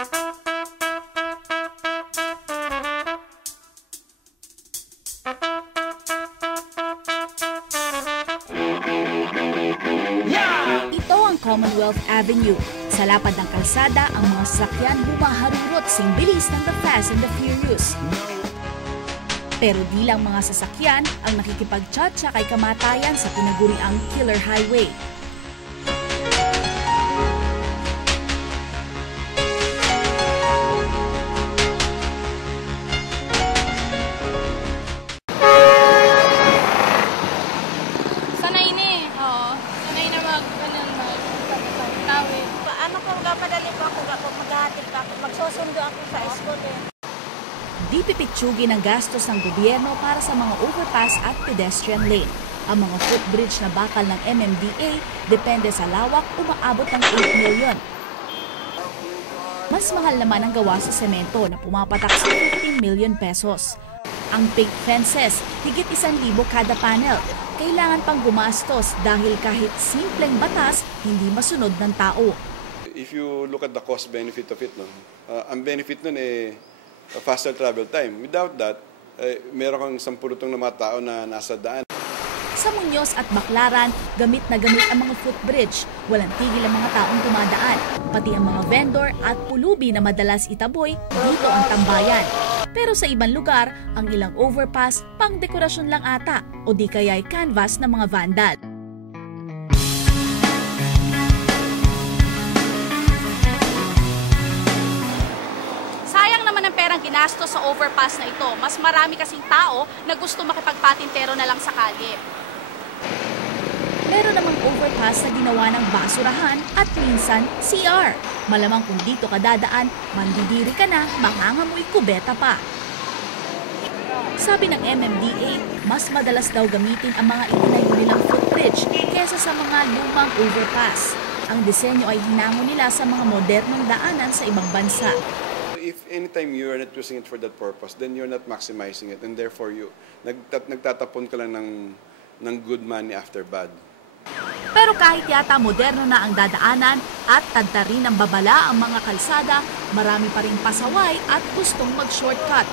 Ito ang Commonwealth Avenue. Sa lapad ng kalsada, ang mga sasakyan humaharurot sing bilis ng The Fast and the Furious. Pero di lang mga sasakyan ang nakikipagtsatsa kay kamatayan sa tinaguriang Killer Highway. Magsusundo ako sa school eh. Di pipitsugin ang gastos ng gobyerno para sa mga overpass at pedestrian lane. Ang mga footbridge na bakal ng MMDA, depende sa lawak, umaabot ng 8 million. Mas mahal naman ang gawa sa semento na pumapatak sa 15 million pesos. Ang pink fences, higit 1,000 kada panel. Kailangan pang gumastos dahil kahit simpleng batas, hindi masunod ng tao. If you look at the cost-benefit of it, ang benefit nun faster travel time. Without that, meron kang 10 na mga tao na nasa daan. Sa Muñoz at Baclaran, gamit na gamit ang mga footbridge. Walang tigil ang mga taong dumadaan. Pati ang mga vendor at pulubi na madalas itaboy, dito ang tambayan. Pero sa ibang lugar, ang ilang overpass, pang dekorasyon lang ata o di kaya'y canvas ng mga vandal. Ang ginastos sa overpass na ito, mas marami kasing tao na gusto makipagpatintero na lang sa kalye. Meron namang overpass na ginawa ng basurahan at minsan CR. Malamang kung dito ka dadaan, mandidiri ka na, mangangamoy kubeta pa. Sabi ng MMDA, mas madalas daw gamitin ang mga itinayo nilang footbridge kesa sa mga lumang overpass. Ang disenyo ay hinango nila sa mga modernong daanan sa ibang bansa. If anytime you are not using it for that purpose, then you're not maximizing it, and therefore nagtatapon ka lang ng good money after bad. Pero kahit yata moderno na ang dadaanan at tadta rin ang babala ang mga kalsada, marami pa rin pasaway at gustong mag-shortcut.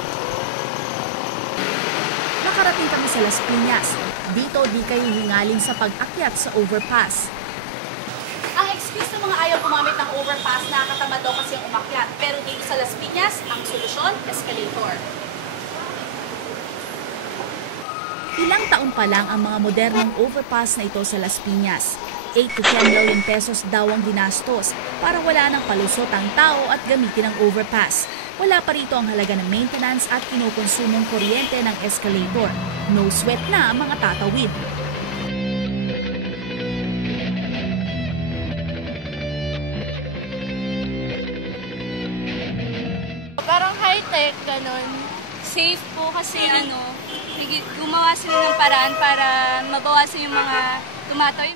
Nakarating kami sa Las Piñas. Dito di kayo hingalin sa pag-akyat sa overpass. Ang excuse ng mga ayaw gumamit ng overpass, nakakatamad daw kasi ang umakyat. Pero dito sa Las Piñas, ang solusyon, escalator. Ilang taon pa lang ang mga modernong overpass na ito sa Las Piñas. 8 to 10 million pesos daw ang ginastos para wala nang palusot ang tao at gamitin ang overpass. Wala pa rito ang halaga ng maintenance at kinukonsumong kuryente ng escalator. No sweat na ang mga tatawid. Parang high-tech, ganun. Safe po kasi gumawa sila ng paraan para mabawasan yung mga tumatoy.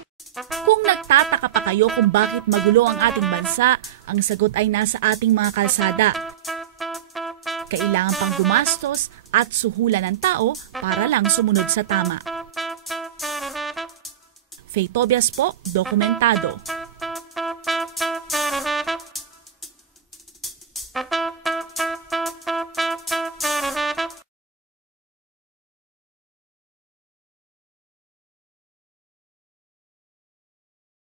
Kung nagtataka pa kayo kung bakit magulo ang ating bansa, ang sagot ay nasa ating mga kalsada. Kailangan pang gumastos at suhulan ng tao para lang sumunod sa tama. Faye Tobias po, Dokumentado.